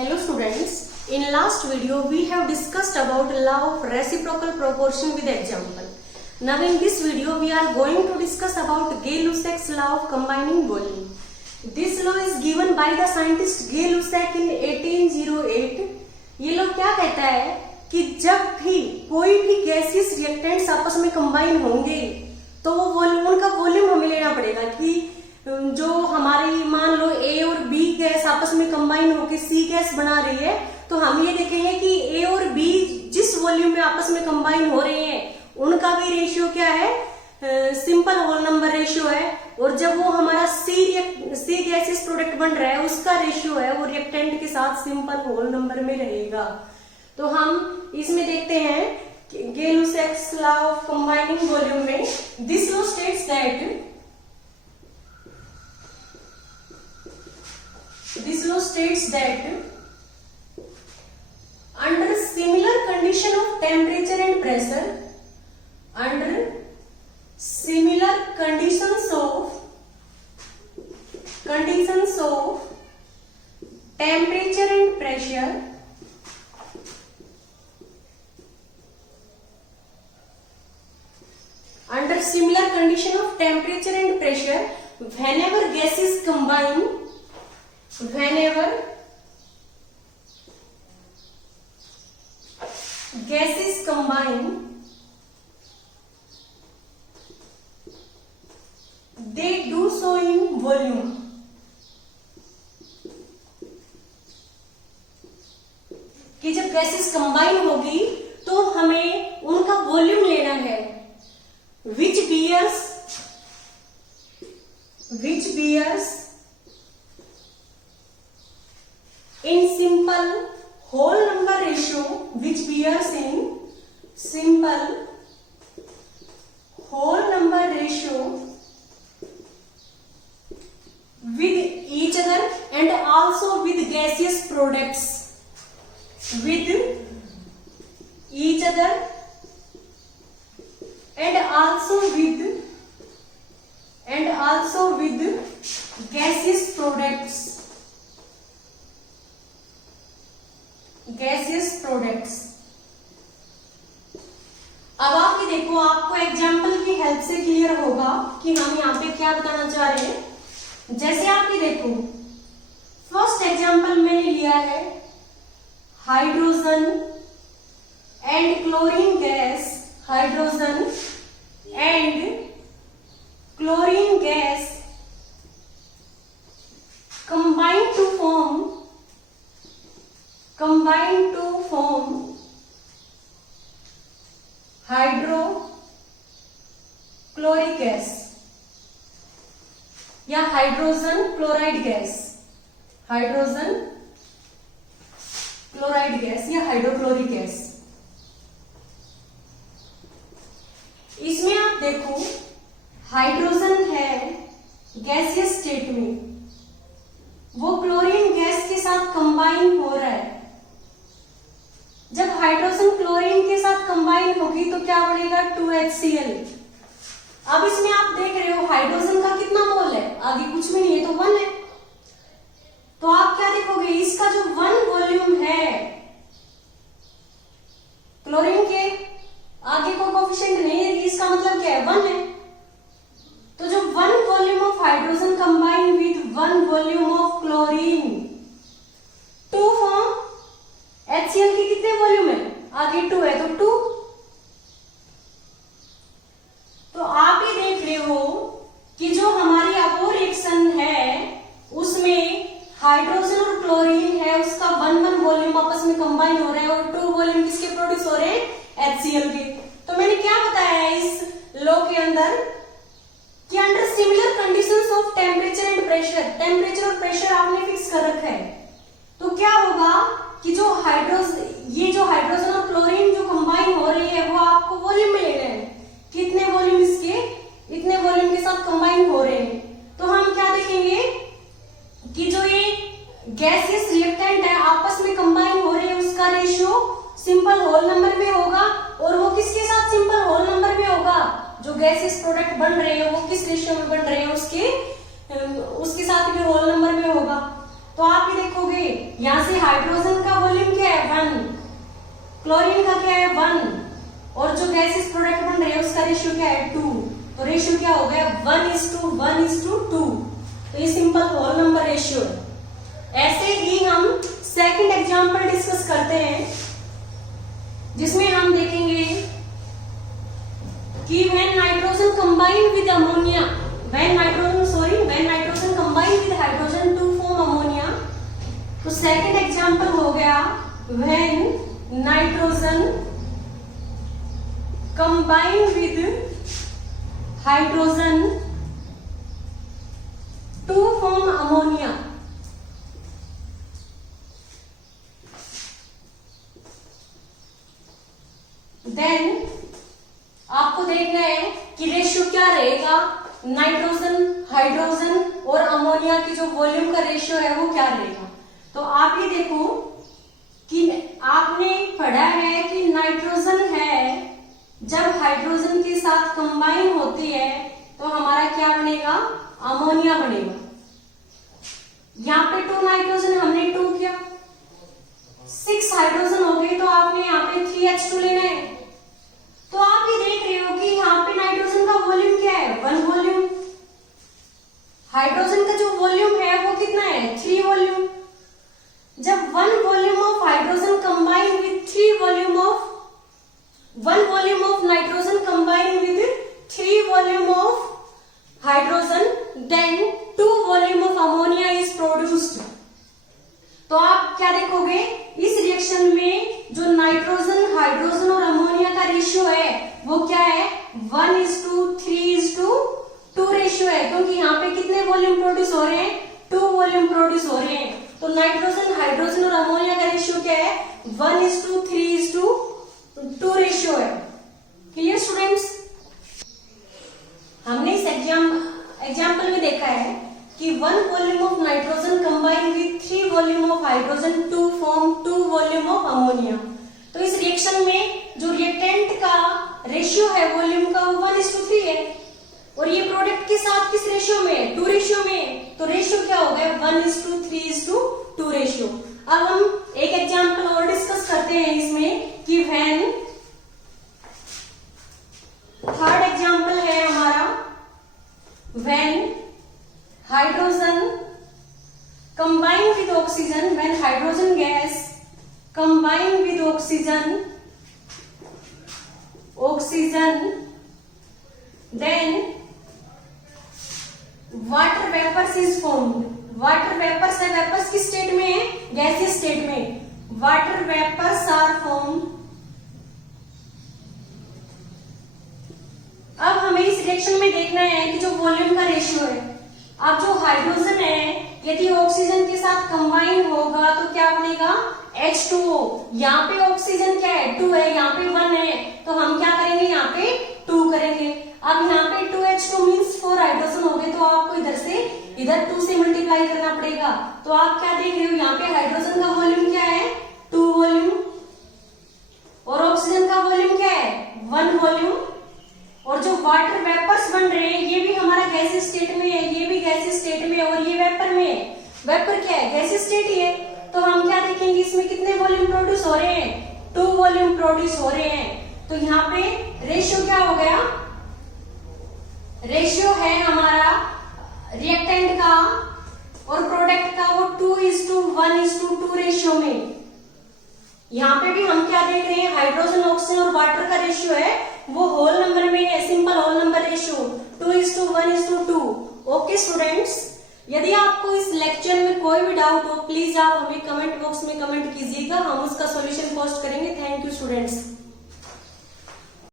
Hello students, in last video we have discussed about law of reciprocal proportion with example. Now in this video we are going to discuss about Gay-Lussac's law of combining volume. This law is given by the scientist Gay-Lussac in 1808. ये law क्या कहता है कि जब भी कोई भी gaseous reactants आपस में कंबाइन होंगे तो वो वॉल्यूम उनका वॉल्यूम हमें लेना पड़ेगा कि जो हमारी मान लो ए और बी गैस आपस में कंबाइन होकर सी गैस बना रही है, तो हम ये देखेंगे कि ए और बी जिस वॉल्यूम में आपस में कंबाइन हो रहे हैं उनका भी रेशियो क्या है, सिंपल होल नंबर रेशियो है। और जब वो हमारा सी गैसियस प्रोडक्ट बन रहा है उसका रेशियो है वो रिएक्टेंट के साथ सिंपल होल नंबर में रहेगा। तो हम इसमें देखते हैं Gay-Lussac's law of combining volume में this law states that This law states that under similar condition of temperature and pressure, under similar conditions of temperature and pressure, under similar condition of temperature and pressure, whenever gases combine, whenever gases combine, they do so in volume. कि जब gases combine होगी तो हमें उनका volume लेना है which bears in simple whole number ratio, which bears in simple whole number ratio with each other and also with gaseous products, with each other and also with gaseous products. अब आप ये देखो, आपको example की help से clear होगा कि हम यहाँ पे क्या बताना चाह रहे हैं। जैसे आप ये देखो, फर्स्ट एग्जाम्पल मैंने लिया है hydrogen and chlorine gas, hydrogen and chlorine gas combine to form hydrochloric gas या hydrogen chloride gas, hydrogen chloride gas या हाइड्रोक्लोरिक गैस। इसमें आप देखो हाइड्रोजन है गैसियस स्टेट में, वो क्लोरीन गैस के साथ कंबाइन हो रहा है। जब हाइड्रोजन क्लोरीन के साथ कंबाइन होगी तो क्या बनेगा, 2HCl। अब इसमें आप देख रहे हो हाइड्रोजन का कितना मोल है, आगे कुछ भी नहीं है तो 1 है। तो आप क्या देखोगे, इसका जो 1 वॉल्यूम है, क्लोरीन के आगे कोई कोफिशिएंट नहीं है, इसका मतलब क्या है, 1 है। तो जो 1 volume of hydrogen combine with 1 volume of chlorine to form HCl की कितने वॉल्यूम है, आगे 2 है तो 2। तो आप ये देख रहे हो कि जो हमारी अपोर रिएक्शन है उसमें हाइड्रोजन और क्लोरीन है, उसका 1 वॉल्यूम आपस में कंबाइन हो रहा है और 2 वॉल्यूम किसके प्रोड्यूस हो रहे हैं, HCl के। तो मैंने क्या बताया है इस लॉ के अंदर कि under similar conditions of temperature and pressure, temperature और प्रेशर आपने फिक्स कर रखा है, तो क्या होगा कि जो हाइड्रोजन और क्लोरीन जो कंबाइन हो रही है वो आपको वॉल्यूम में लेना है, कितने वॉल्यूम इसके, इतने वॉल्यूम के साथ कंबाइन हो रहे हैं। तो हम क्या देखेंगे कि जो ये गैसियस रिएक्टेंट है आपस में कंबाइन हो रहे हैं उसका रेशियो सिंपल होल नंबर में होगा, और वो किसके साथ सिंपल होल नंबर में होगा, जो गैसियस प्रोडक्ट बन रहे हैं वो किस रेशियो में बन रहे हैं उसके साथ भी होल नंबर में होगा। तो आप ये देखोगे यहां से हाइड्रोजन का वॉल्यूम क्या है 1, क्लोरीन का क्या है 1, और जो गैसेस प्रोडक्ट बन रहे हैं उसका रेशियो क्या है 2। तो रेशियो क्या हो गया 1:1:2। तो ये सिंपल होल नंबर रेशियो है। ऐसे ही हम सेकंड एग्जांपल डिस्कस करते हैं, जिसमें हम देखेंगे कि when nitrogen combine with ammonia, when nitrogen combine with hydrogen to form ammonia. तो सेकंड एग्जांपल हो गया when nitrogen combine with hydrogen to form ammonia. Then आपको देखना है कि रेशियो क्या रहेगा, नाइट्रोजन, हाइड्रोजन और अमोनिया की जो वॉल्यूम का रेशियो है वो क्या रहेगा। तो आप ये देखो कि आपने पढ़ा है कि नाइट्रोजन है जब हाइड्रोजन के साथ कंबाइन होती है तो हमारा क्या बनेगा, अमोनिया बनेगा। यहाँ पे 2 नाइट्रोजन हमने 2 किया, 6 हाइड्रोजन हो गए, तो आपने यहाँ पे 3H2 लेना है। तो आप ये देख रहे हो कि यहाँ पे नाइट्रोजन का वॉल्यूम क्या है 1 वॉल्यूम, हाइड्रोजन का जो वॉल्यूम है वो कितना है 3 वॉल्यूम। जब 1 volume of hydrogen combine with 3 volume of 1 volume of nitrogen combine with 3 volume of hydrogen, then 2 volume of ammonia is produced. तो आप क्या देखोगे इस रिएक्शन में जो नाइट्रोजन, हाइड्रोजन और अमोनिया का रेशियो है वो क्या है 1:3:2 रेशियो है, क्योंकि यहाँ पे कितने वॉल्यूम प्रोड्यूस हो रहे हैं 2 वॉल्यूम प्रोड्यूस हो रहे हैं। तो नाइट्रोजन, हाइड्रोजन और अमोनिया का रेशियो क्या है 1:3:2 रेशियो है। Clear students. हमने इस एग्जाम्पल में देखा है कि 1 volume of nitrogen combine with 3 volume of hydrogen to form 2 volume of ammonia. तो इस रिएक्शन में जो रिएक्टेंट का रेशियो है वॉल्यूम का वो 1:3 है, और ये प्रोडक्ट के साथ किस रेशियो में 2 रेशियो में। तो रेशियो क्या हो गया 1:3:2 रेशियो। अब हम एक एग्जाम्पल और डिस्कस करते हैं इसमें कि व्हेन, थर्ड एग्जाम्पल है हमारा when hydrogen combine with oxygen, when hydrogen gas combine with oxygen, then water vapours is formed. Water vapours है, वेपर्स किस स्टेट में है गैसियस स्टेट में, वाटर वेपर्स आर फॉर्म्ड। अब हमें इस रिएक्शन में देखना है कि जो वॉल्यूम का रेशियो है, अब जो हाइड्रोजन है यदि ऑक्सीजन के साथ कंबाइन होगा तो क्या बनेगा H2O। यहाँ पे ऑक्सीजन क्या है 2 है, यहाँ पे 1 है, तो हम क्या करेंगे यहाँ पे 2 करेंगे। अब यहाँ पे 2H2 मीन्स 4 हाइड्रोजन हो गए, तो आपको इधर 2 से मल्टीप्लाई करना पड़ेगा। तो आप क्या देख रहे हो यहाँ पे हाइड्रोजन का वॉल्यूम क्या है 2 वॉल्यूम, और ऑक्सीजन का वॉल्यूम क्या है 1 वॉल्यूम, और जो वाटर वेपर्स बन रहे हैं ये भी हमारा गैसियस स्टेट में है, ये भी गैसियस स्टेट में, और ये वेपर में है। वेपर क्या है गैसियस स्टेट ही है। तो हम क्या देखेंगे इसमें कितने वॉल्यूम प्रोड्यूस हो रहे हैं 2 वॉल्यूम प्रोड्यूस हो रहे हैं। तो यहाँ पे रेशियो क्या हो गया, रेशियो है हमारा रिएक्टेंट का और प्रोडक्ट का वो 2:1:2 रेशियो में। यहाँ पे भी हम क्या देख रहे हैं हाइड्रोजन, ऑक्सीजन और वाटर का रेशियो है वो होल नंबर में है, simple whole number ratio 2:1:2। Okay students, यदि आपको इस लेक्चर में कोई भी डाउट हो प्लीज आप हमें कमेंट बॉक्स में कमेंट कीजिएगा, हम उसका सॉल्यूशन पोस्ट करेंगे। Thank you students.